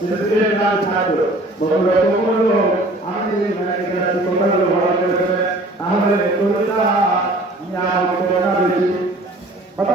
কথা বলে মাথা যদি না থাকল বড় বড় আমি তোমরা ভালো করে তাহলে তোমরা ইয়া করোনা বেশি কথা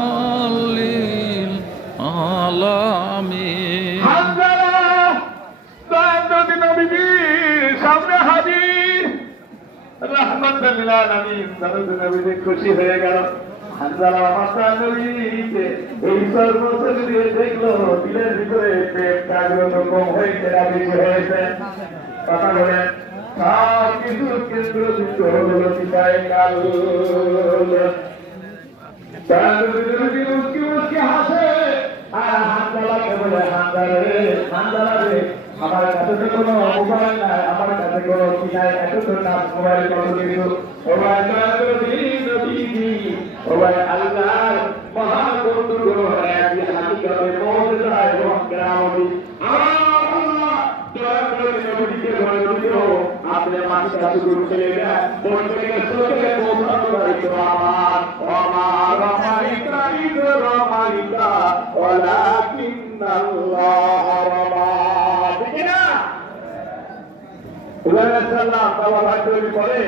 ইয়া রহমান খুশি হয়ে গেল। হানজালা মাতা নবীকে এই সর্বশরী দিয়ে দেখল, দিলের ভিতরে পেট কাগজ কম হয়েছে। সব কিছু কেন্দ্র যুক্ত হলো সিপাহী কাল। আমার কাছে তো কোনো মোবাইল নাই, আমার কাছে কোনো কি নাই এত তো না মোবাইল কত কিছু। ও ভাই নবীজি ও ভাই আল্লাহ মহাবন্ধু হাকিকতে মৌজুদা এবং গ্রামী আল্লাহ দয়া করে নবীকে বলে দিও আপনি মানুষ কাছে গুরু ছেলে না চোখে পৌঁছানো দায়িত্ব আমার আমার রমাইকা ইদ রমাইকা ওয়ালাকিন্নাল্লাহ। করে।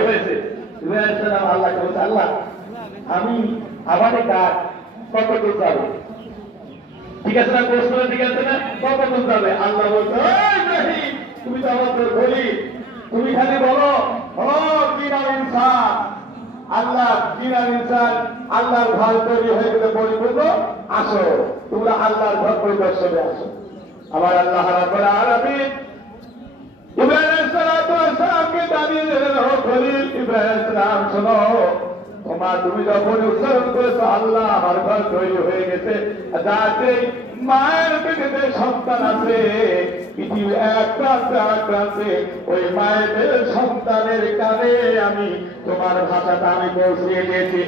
হয়েছে। আমি কাজ, কত ঠিক আছে না প্রশ্ন ঠিক আছে না, কত দূর যাবে আল্লাহ বলছে "ও ইব্রাহিম তুমি তো আমাদের খলিল তুমি খালি বলো ও কিনার ইনসান আল্লাহ বিনা ইনসান আল্লাহর ঘর তৈরি হয়ে গেলে পরিপূর্ণ। আসো, তোমরা আল্লাহর ঘর পরিদর্শনে আসো। আমার আল্লাহ রাব্বুল ইব্রাহিম সালামকে দাবি দিলেন, ও খলিল ইব্রাহিম সালাম, শোনো তোমার তুমি যখন উচ্চারণ করেছ, আল্লাহ আমার ঘর তৈরি হয়ে গেছে। যাতে মায়ের পেটেতে সন্তান আছে পৃথিবী এক প্রান্তে আর প্রান্তে, ওই মায়ের সন্তানের কানে আমি তোমার ভাষাটা আমি পৌঁছিয়ে দিয়েছি।